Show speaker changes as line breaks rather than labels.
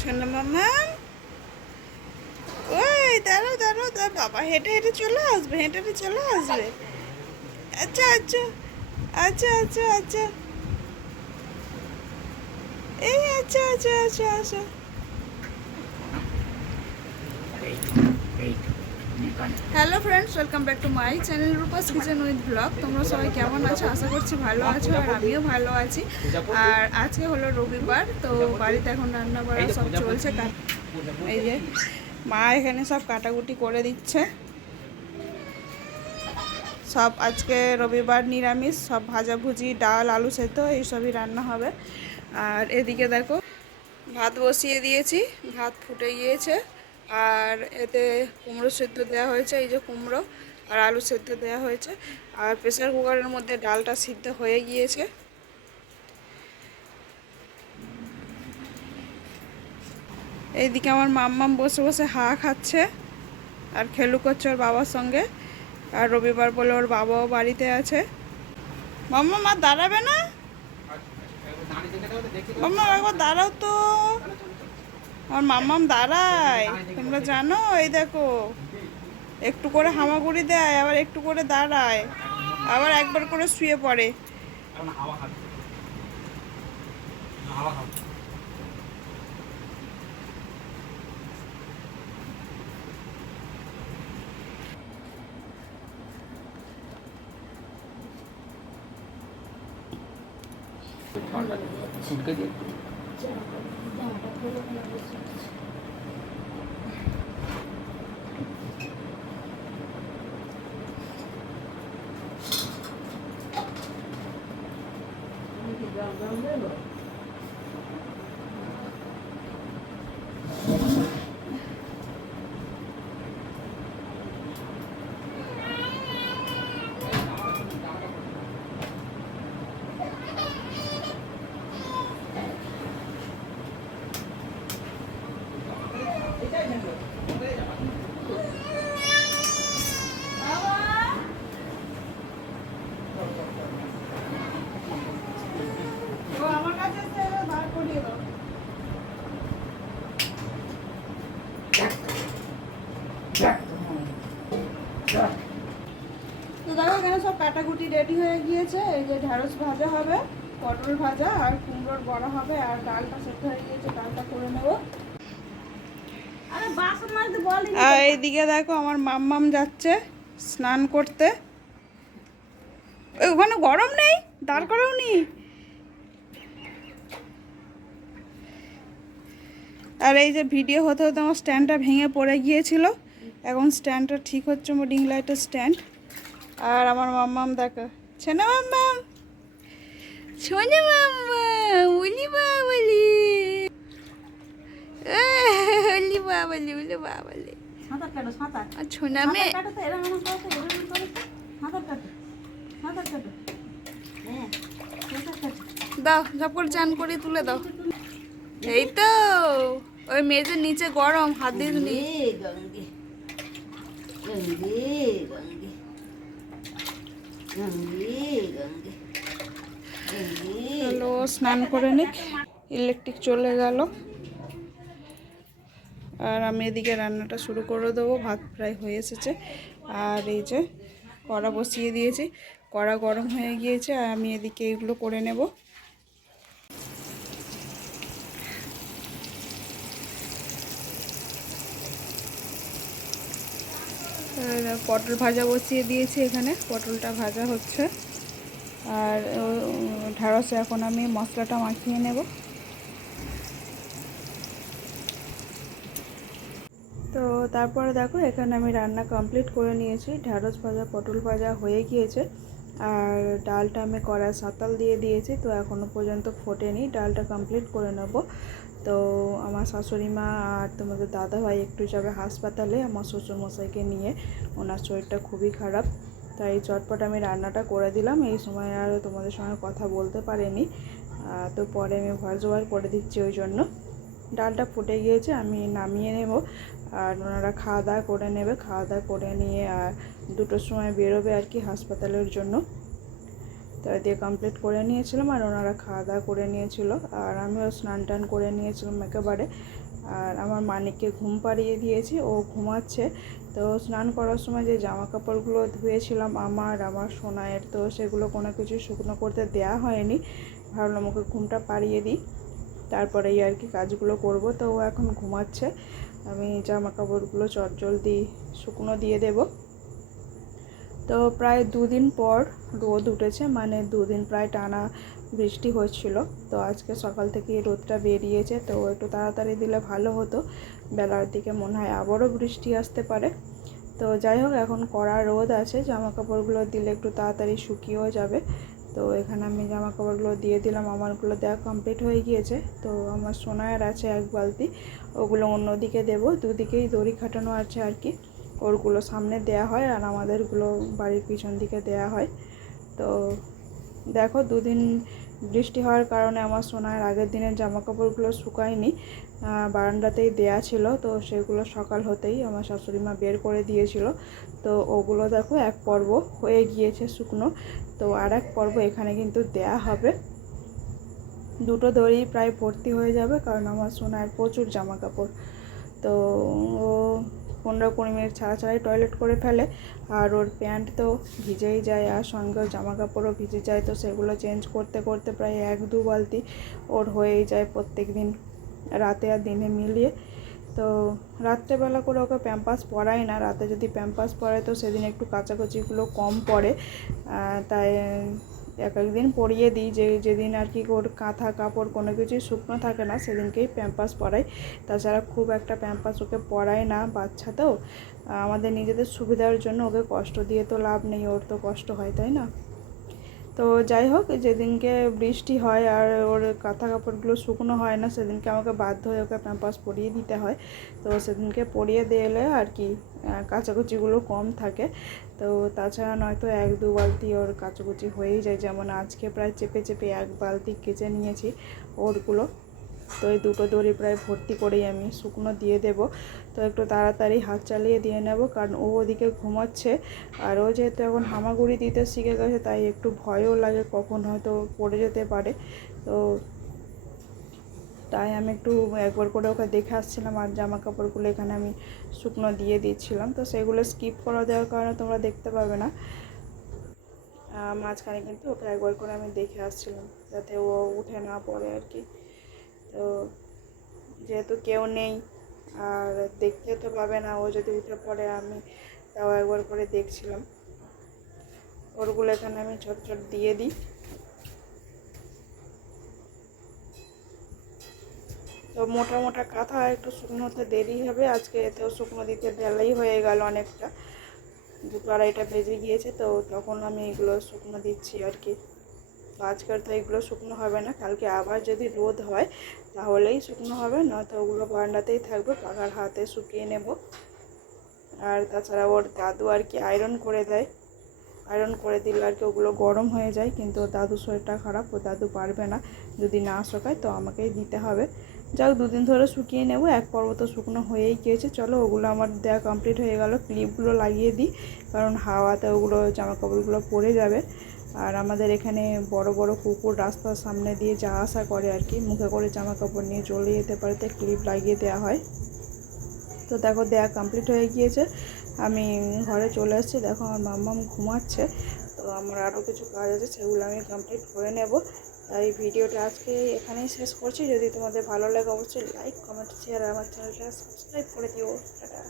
শোনো মামা? ওই, দাঁড়াও দাঁড়াও দাঁড়াও। বাবা, হেঁটে হেঁটে চলে আসবে, হেঁটে হেঁটে চলে আসবে। আচ্ছা আচ্ছা আচ্ছা আচ্ছা আচ্ছা। এই আচ্ছা আচ্ছা আচ্ছা আচ্ছা। Hello friends, welcome back to my channel Rupa's kitchen with blog. তোমরা সবাই কেমন আছো? আশা করছি ভালো আছো আর আমিও ভালো আছি। আর আজকে হলো রবিবার, তো বাড়িতে এখন রান্না বাড়া সব চলছে। এই যে মা এখানে সব কাটাকুটি করে দিচ্ছে। সব আজকে রবিবার নিরামিষ, সব ভাজাভুজি, ডাল, আলু সেদ্ধ এইসবই রান্না হবে। আর এদিকে দেখো, ভাত বসিয়ে দিয়েছি, ভাত ফুটে গিয়েছে। আর এতে কুমড়ো সেদ্ধ দেওয়া হয়েছে, এই যে কুমড়ো আর আলু সেদ্ধ দেওয়া হয়েছে। আর প্রেসার কুকারের মধ্যে ডালটা সিদ্ধ হয়ে গিয়েছে। এইদিকে আমার মাম্মাম বসে বসে হা খাচ্ছে আর খেলু করছে ওর বাবার সঙ্গে। আর রবিবার বলে ওর বাবাও বাড়িতে আছে। মাম্মা, মা দাঁড়াবে না? মাম্মা, একবার দাঁড়াও তো। আমার মাম্মাম দাঁড়ায়, তোমরা জানো? এই দেখো, একটু করে হামাগুড়ি দেয়, আবার একটু করে দাঁড়ায়, আবার একবার করে শুয়ে পড়ে।
হাওয়া খাবে হাওয়া খাবে ছিটকে দিয়ে
ও আমার কাছে এসে এবার বার করিয়ে দাও তো দেখো এখানে সব কাটাকুটি রেডি হয়ে গিয়েছে। এই যে ঢ্যাঁড়স ভাজা হবে পটল ভাজা আর কুমড়োর বড়া হবে আর ডালটা সেদ্ধ হয়ে গিয়েছে ডালটা করে নেব। আর এইদিকে দেখো আমার মাম্মাম যাচ্ছে স্নান করতে। ওখানে গরম নেই দাঁড় করাও নি। আর এই যে ভিডিও হতে হতে আমার স্ট্যান্ডটা ভেঙে পড়ে গিয়েছিল। এখন স্ট্যান্ডটা ঠিক হচ্ছে আমার রিং লাইটের স্ট্যান্ড আর আমার মাম্মাম দেখো। ছেনা মাম্মাম! শোনে মাম্মা উলি বাবলি। উলি বাবলি উলি বাবলি। ছোনা মে
হ্যাঁ
দাও করে চান করে তুলে দাও। এই তো ওই মেয়েদের নিচে গরম হাত দিয়ে নি
গঙ্গে
স্নান করে নিক। ইলেকট্রিক চলে গেল। আর আমি এদিকে রান্নাটা শুরু করে দেবো। ভাত প্রায় হয়ে এসেছে। আর এই যে কড়া বসিয়ে দিয়েছি। কড়া গরম হয়ে গিয়েছে। আর আমি এদিকে এগুলো করে নেব আর পটল ভাজা বসিয়ে দিয়েছি এখানে, পটলটা ভাজা হচ্ছে। আর ঢ্যাঁড়সে এখন আমি মশলাটা মাখিয়ে নেব। তো তারপরে দেখো, এখানে আমি রান্না কমপ্লিট করে নিয়েছি। ঢ্যাঁড়স ভাজা, পটল ভাজা হয়ে গিয়েছে। আর ডালটা আমি কড়ায় সাঁতাল দিয়ে দিয়েছি, তো এখনও পর্যন্ত ফোটেনি। ডালটা কমপ্লিট করে নেব। তো আমার শাশুড়ি মা আর তোমাদের দাদা ভাই একটু যাবে হাসপাতালে, আমার শ্বশুরমশাইকে নিয়ে। ওনার শরীরটা খুবই খারাপ, তাই চটপট আমি রান্নাটা করে দিলাম। এই সময় আর তোমাদের সঙ্গে কথা বলতে পারিনি। তো পরে আমি ভয়েস ওভার করে দিচ্ছি ওই জন্য। ডালটা ফুটে গিয়েছে, আমি নামিয়ে নেব। আর ওনারা খাওয়া দাওয়া করে নেবে। খাওয়া দাওয়া করে নিয়ে আর দুটোর সময় বেরোবে আর কি হাসপাতালের জন্য। তো দিয়ে কমপ্লিট করে নিয়েছিলাম আর ওনারা খাওয়া দাওয়া করে নিয়েছিল আর আমিও স্নান টান করে নিয়েছিলাম একেবারে। আর আমার মানিককে ঘুম পাড়িয়ে দিয়েছি, ও ঘুমাচ্ছে। তো স্নান করার সময় যে জামা কাপড়গুলো ধুয়েছিলাম আমার আমার সোনায়ের তো সেগুলো কোনো কিছু শুকনো করতে দেয়া হয়নি। ভাবলাম ওকে ঘুমটা পাড়িয়ে দিই তারপরে এই আর কি কাজগুলো করব। তো ও এখন ঘুমাচ্ছে, আমি জামা কাপড়গুলো চটজলদি শুকনো দিয়ে দেব। তো প্রায় দুদিন পর রোদ উঠেছে মানে দুদিন প্রায় টানা বৃষ্টি হচ্ছিল। তো আজকে সকাল থেকে রোদটা বেরিয়েছে, তো একটু তাড়াতাড়ি দিলে ভালো হতো। বেলার দিকে মনে হয় আবারও বৃষ্টি আসতে পারে। তো যাই হোক, এখন কড়া রোদ আছে জামা কাপড়গুলো দিলে একটু তাড়াতাড়ি শুকিয়েও যাবে। তো এখানে আমি জামা কাপড়গুলো দিয়ে দিলাম, আমারগুলো দেওয়া কমপ্লিট হয়ে গিয়েছে। তো আমার সোনায়ের আছে এক বালতি, ওগুলো অন্যদিকে দেবো, দুদিকেই দড়ি খাটানো আছে আর কি। ওরগুলো সামনে দেয়া হয় আর আমাদেরগুলো বাড়ির পিছন দিকে দেয়া হয়। তো দেখো দুদিন বৃষ্টি হওয়ার কারণে আমার সোনার আগের দিনের জামা কাপড়গুলো শুকায়নি বারান্দাতেই দেয়া ছিল। তো সেগুলো সকাল হতেই আমার শাশুড়ি মা বের করে দিয়েছিল। তো ওগুলো দেখো এক পর্ব হয়ে গিয়েছে শুকনো। তো আর এক পর্ব এখানে কিন্তু দেয়া হবে। দুটো দড়ি প্রায় ভর্তি হয়ে যাবে কারণ আমার সোনার প্রচুর জামা কাপড় তো ও পনেরো কুড়ি মিনিট ছাড়া ছাড়াই টয়লেট করে ফেলে। আর ওর প্যান্ট তো ভিজেই যায়, আর সঙ্গে জামা কাপড়ও ভিজে যায়, তো সেগুলো চেঞ্জ করতে করতে প্রায় এক দু বালতি ওর হয়েই যায় প্রত্যেক দিন রাতে আর দিনে মিলিয়ে। তো রাত্রেবেলা করে ওকে প্যাম্পাস পরাই না, রাতে যদি প্যাম্পাস পরে তো সেদিন একটু কাচাকুচিগুলো কম পড়ে। তাই এক একদিন পরিয়ে দিই, যে যেদিন আর কি ওর কাঁথা কাপড় কোনো কিছুই শুকনো থাকে না, সেদিনকেই প্যাম্পাস পরাই। তাছাড়া খুব একটা প্যাম্পাস ওকে পরায় না বাচ্চা তো। আমাদের নিজেদের সুবিধার জন্য ওকে কষ্ট দিয়ে তো লাভ নেই, ওর তো কষ্ট হয়, তাই না? তো যাই হোক, যেদিনকে বৃষ্টি হয় আর ওর কাঁথা কাপড়গুলো শুকনো হয় না, সেদিনকে আমাকে বাধ্য হয়ে ওকে প্যাম্পাস পরিয়ে দিতে হয়। তো সেদিনকে পরিয়ে দিলে আর কি কাঁচাকুচিগুলো কম থাকে। তো তাছাড়া নয়তো এক দু বালতি ওর কাচাকুচি হয়েই যায়। যেমন আজকে প্রায় চেপে চেপে এক বালতি কেচে নিয়েছি ওরগুলো। তো এই দুটো দড়ি প্রায় ভর্তি করেই আমি শুকনো দিয়ে দেব। তো একটু তাড়াতাড়ি হাত চালিয়ে দিয়ে নেব, কারণ ও ওদিকে ঘুমাচ্ছে। আর ও যেহেতু এখন হামাগুড়ি দিতে শিখে গেছে, তাই একটু ভয়ও লাগে কখন হয়তো পড়ে যেতে পারে। তো তাই আমি একটু একবার করে ওকে দেখে আসছিলাম, আর জামা কাপড়গুলো এখানে আমি শুকনো দিয়ে দিচ্ছিলাম। তো সেগুলো স্কিপ করা দেওয়ার কারণে তোমরা দেখতে পাবে না। মাঝখানে কিন্তু ওকে একবার করে আমি দেখে আসছিলাম, যাতে ও উঠে না পড়ে আর কি। তো যেহেতু কেউ নেই, আর দেখতে তো পাবে না, ও যদি উঠে পড়ে আমি তাও একবার করে দেখছিলাম। ওরগুলো এখানে আমি ছোট ছোট দিয়ে দিই। তো মোটা মোটা কাঁথা একটু শুকনো হতে দেরি হবে, আজকে এতেও শুকনো দিতে বেলাই হয়ে গেল অনেকটা। দুটো আড়াইটা বেজে গিয়েছে, তো তখন আমি এগুলো শুকনো দিচ্ছি আর কি। তো আজকের তো এগুলো শুকনো হবে না। কালকে আবার যদি রোদ হয়, তাহলেই শুকনো হবে, নয়তো ওগুলো বারান্দাতেই থাকবে পাখার হাতে শুকিয়ে নেব। আর তাছাড়া ওর দাদু আর কি আয়রন করে দেয়। আয়রন করে দিলে আর কি ওগুলো গরম হয়ে যায়, কিন্তু দাদুর শরীরটা খারাপ, ও দাদু পারবে না। যদি না শুকায়, তো আমাকেই দিতে হবে। যাক, দুদিন ধরে শুকিয়ে নেব, এক পর্ব তো শুকনো হয়েই গিয়েছে। চলো, ওগুলো আমার দেওয়া কমপ্লিট হয়ে গেল ক্লিপগুলো লাগিয়ে দিই, কারণ হাওয়াতে ওগুলো জামা কাপড়গুলো পরে যাবে। আর আমাদের এখানে বড় বড় কুকুর রাস্তার সামনে দিয়ে যা আসা করে আর কি, মুখে করে জামা কাপড় নিয়ে চলে যেতে পারে, তাই ক্লিপ লাগিয়ে দেওয়া হয়। তো দেখো, দেয়া কমপ্লিট হয়ে গিয়েছে। আমি ঘরে চলে এসেছি দেখো আমার মাম্মাম ঘুমাচ্ছে। তো আমার আরও কিছু কাজ আছে, সেগুলো আমি কমপ্লিট করে নেব। তাই ভিডিওটা আজকে এখানেই শেষ করছি। যদি তোমাদের ভালো লাগে, অবশ্যই লাইক কমেন্ট শেয়ার আমার চ্যানেলটা সাবস্ক্রাইব করে দিও। টাটা।